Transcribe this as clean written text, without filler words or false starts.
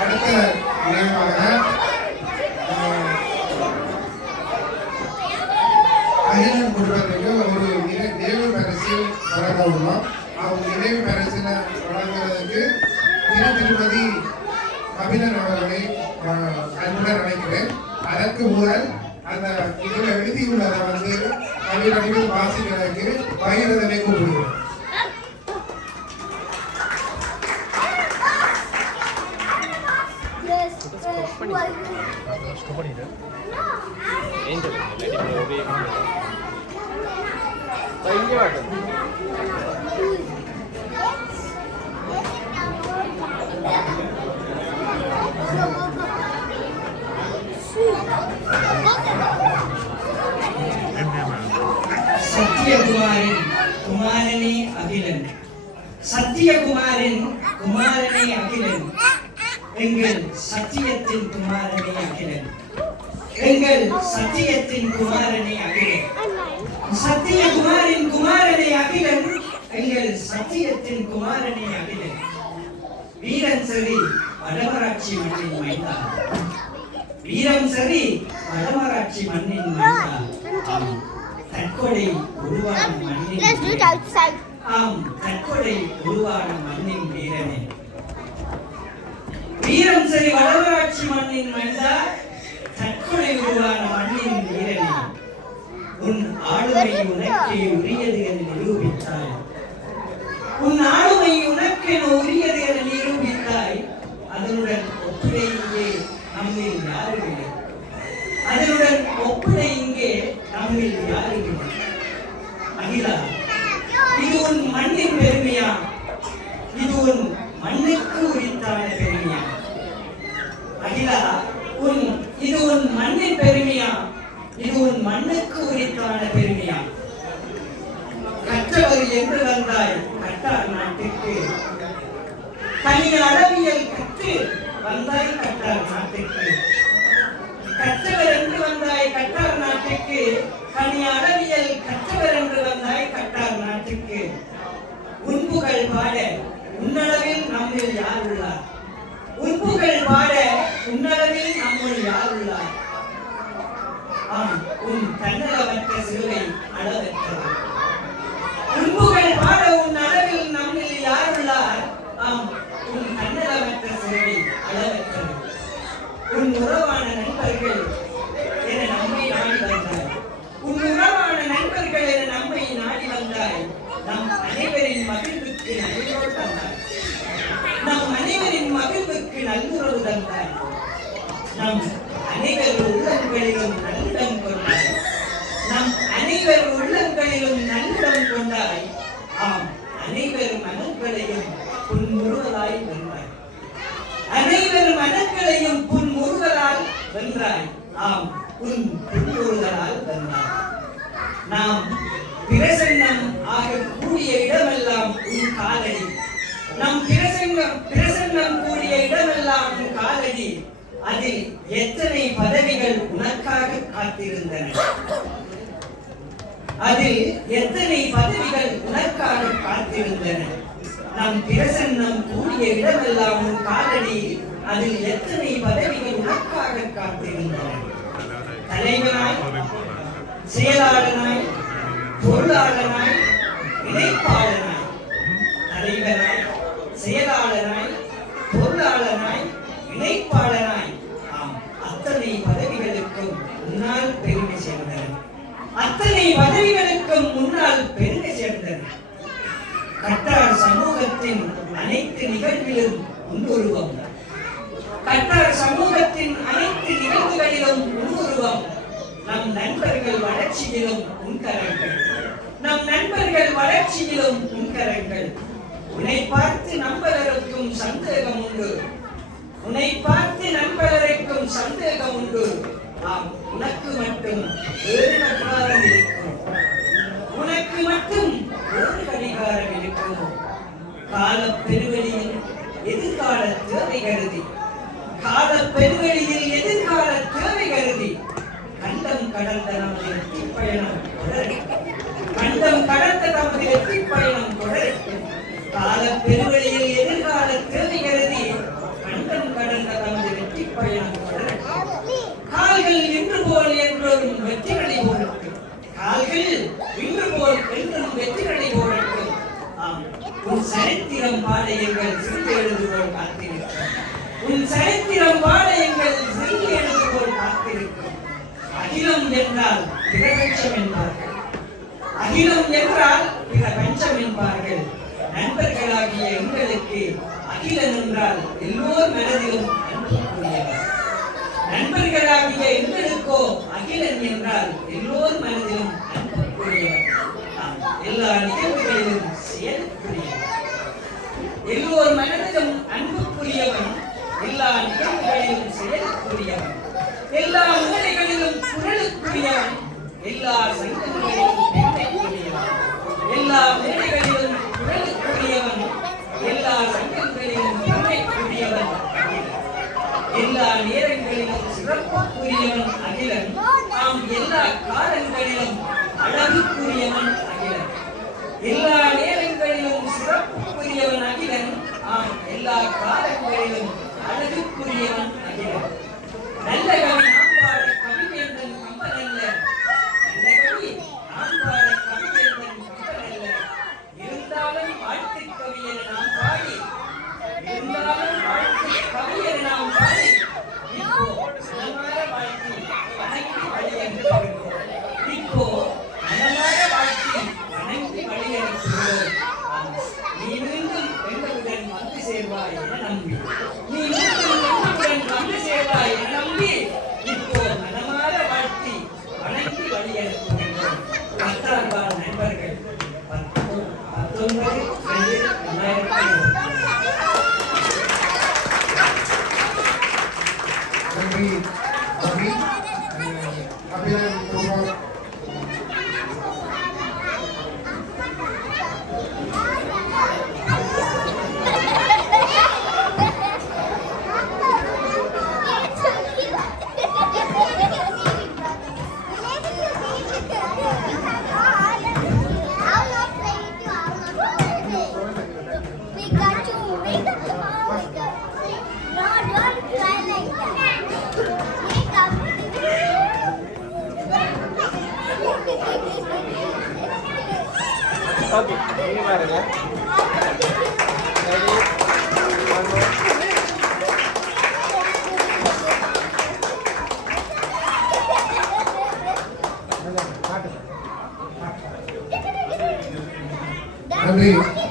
அடுத்த நினைவாக அகிலன் குடும்பத்துக்கு ஒரு நினைவு பரிசு வழங்க உள்ளோம். அவங்க நினைவு பரிசினை வழங்குவதற்கு திருமதி அபிலன் அவர்களை அன்புடன் அழைக்கிறேன். அதற்கு முதல் அந்த இதில் எழுதியுள்ளதை தமிழ் வாசிக்கிறதுக்கு பகிர்ந்தனை கூப்பிடுவோம். சத்தியகுமாரின் குமாரனே அகிலன், சத்தியகுமாரின் குமாரனே அகிலன், எங்கள் சத்தியத்தின் குமாரனே அகிலன், எங்கள் சத்தியத்தின் குமாரனே அகிலன், சத்தியகுமாரின் குமாரனே அகிலன், எங்கள் சத்தியத்தின் குமாரனே அகிலன். வீரன் சரி வடமராட்சி மண்ணின் மைந்தா, வீரம் சரி வடமராட்சி மண்ணின் மைந்தா, தற்கொலை உருவான மண்ணின் ஆம் தற்கொலை உருவான மண்ணின் வீரனே. வீரம் சரி வடமராட்சி மண்ணின் மைந்தா, தற்கொலை உருவான மண்ணின் வீரனே. உன் ஆளுமை உனக்கே உரியது என நிரூபித்தாய், உன் ஆளுமை உனக்கு உரியது என நிரூபித்தாய். அதனுடன் ஒப்பிடை இங்கே நம்மில் யாரும் இல்லை, அதனுடன் ஒப்பிடை இங்கே நம்மில் யாரும் இல்லை. அகிலா, இது உன் மண்ணின் பெருமையா? இது உன் மண்ணுக்கு உரித்தான பெருமையா? அகிலா, இது உன் மண்ணின் பெருமையா? இது உன் மண்ணுக்கு உரித்தான பெருமையா? கற்றவர் என்று வந்தாய் கட்டார் நாட்டுக்கு, தனி அளவியல் கற்று வந்தாய் கட்டார் நாட்டுக்கு. கற்றவர் என்று வந்தாய் கட்டார் நாட்டுக்கு, தனி அளவியல் கற்றவர் என்று வந்தாய் கட்டார் நாட்டுக்கு. உன்புகள் பாட உன்னளவில் நம்மில் யார் உள்ளார்? உன்புகள் பாட உன்னளவில் நம்முள் யார் உள்ளார்? ஆம், உன் தன்னலவற்ற சிலுவை அளவற்றது. உன்புகள் பாட உன் அளவில் நம்மில் யார் உள்ளார்? ஆம், உன் தன்னலவற்ற சிலுவை அளவற்றது. உன் உறவான நண்பர்கள் என நம்மை நாடி வந்தாய், உன் உறவான நண்பர்கள் என நம்மை நாடி வந்தாய். நம் அனைவரின் மகிழ்வுக்கு நல்லுறவு தந்தாய், நம் அனைவரின் மகிழ்வுக்கு நல்லுறவு தந்தாய். நம் அனைவர் உள்ளங்களிலும் நல்லிடம் கொண்டாய், நம் அனைவர் உள்ளங்களிலும் நல்லிடம் கொண்டாய். ஆம், அனைவர் மனங்களையும் புன்முறுவலாய் வென்றாய், அனைவர் மனங்களையும் புன்முறுவலால் வென்றாய். ஆம், உன் புன்முறுவலால் வென்றாய். நாம் பிரசன்னம் ஆக கூடிய இடமெல்லாம் உன் காலடி, நம் பிரசன்னம் கூடிய இடமெல்லாம் உன் காலடி. அதில் எத்தனை பதவிகள் உனக்காக காத்திருந்தன, அதில் எத்தனை பதவிகள் உனக்காக காத்திருந்தன. நம் பிரசன்னம் கூடிய இடமெல்லாம் உன் காலடி, அதில் எத்தனை பதவிகள் உனக்காக காத்திருந்தன. தலைவனாய், செயலாளனாய், பொருளாளனாய், இணைப்பாளனாய், தலைவனாய், செயலாளனாய், பொருளாளனாய், இணைப்பாளனாய். ஆம், அத்தனை பதவிகளுக்கும் முன்னால் பெருமை சேர்ந்தனர், அத்தனை பதவிகளுக்கும் முன்னால் பெருமை சேர்ந்தனர். கட்டார் சமூகத்தின் அனைத்து நிகழ்விலும் முன்னுருவம், கட்டார் சமூகத்தின் அனைத்து நிகழ்வுகளிலும் முன்னுருவம். நம் நண்பர்கள் வளர்ச்சியிலும் உன்கரங்கள், நம் நண்பர்கள் வளர்ச்சியிலும் உன்கரங்கள். உன்னை பார்த்து நண்பர்களுக்கும் சந்தேகம் உண்டு, உன்னை பார்த்து நண்பர்களுக்கும் சந்தேகம் உண்டு. ஆம், உனக்கு மட்டும் வேறு கடிகாரம் இருக்கும், உனக்கு மட்டும் வேறு கடிகாரம் இருக்கும். கால பெருவெளியில் எதிர்கால தேவை கருதி, கால பெருவெளியில் எதிர்கால தேவை கருதி கண்டம் கடந்த நமது பயணம், கண்டம் கடந்த நமது வெற்றி பயணம் தொடரட்டும். கால பெருவெளியில் எதிர்கால தேவைகிறது கண்டம் கடந்த நமது வெற்றி பயணம் தொடரட்டும். கால்கள் இன்று போல் என்றும் வெற்றிகளை போடட்டும். கால்கள் இன்று போல் என்றும் வெற்றிகளை போடட்டும். ஆம், உன் சரித்திரம் பாட எங்கள் சிறு எழுதுகோள் காத்திருக்கும். உன் சரித்திரம் பாட எங்கள் சிறு எழுதுகோள் காத்திருக்கும். அகிலம் என்றால் பிரபஞ்சம் என்பார்கள். அகிலம் என்றால் பிரபஞ்சம் என்பார்கள். நண்பர்களாகிய எங்களுக்கு அகிலன் என்றால் எல்லோர் மனதிலும் அன்புக்குரியவர். நண்பர்களாகிய எங்களுக்கோ அகிலன் என்றால் எல்லோர் மனதிலும் அன்புக்குரியவர். எல்லா நிகழ்வுகளிலும் செயலுக்குரியவர். எல்லோர் மனதிலும் அன்புக்குரியவன். எல்லா நிகழ்வுகளிலும் செயலுக்குரியவன். எல்லா மூலைகளிலும் குரலுக்குரியவன். எல்லா சங்கங்களிலும் பெண்மைக்குரியவன். எல்லா மேடைகளிலும் குரலுக்குரியவன். எல்லா சங்கங்களிலும் பெண்மைக்குரியவன். எல்லா நேரங்களிலும் சிறப்புக்குரியவன் அகிலன். ஆம், எல்லா காலங்களிலும் அழகுக்குரியவன் அகிலன். எல்லா நேரங்களிலும் சிறப்புக்குரியவன் அகிலன். ஆம், எல்லா காலங்களிலும் அழகுக்குரியவன் அகிலன். நல்ல கவி நாம் பாட கவிவேந்தன் கம்பன் அல்ல. நல்ல கவி நாம் பாட கவிவேந்தன் கம்பன் அல்ல. இருந்தாலும் வாழ்த்து கவி என நாம் பாடி, இருந்தாலும் வாழ்த்து கவி என நாம் பாடி, இப்போ மனமார வாழ்த்தி வணங்கி வழியனுப்புகிறோம். இப்போ மனமார வாழ்த்தி வணங்கி வழியனுப்புகிறோம். நீ மீண்டும் எங்களுடன் வந்து சேர்வாய் என நம்பி, நீ மீண்டும் எங்களுடன் வந்து சேர்வாய் என நம்பி, இப்போ மனமார வாழ்த்தி வணங்கி வழி அனுப்புகின்றோம். பத்தார்பான நண்பர்கள் 19/2/2020. நன்றி அபி. Abram Kumar Okay, ini bareng ya. Ready? One more. நன்றி.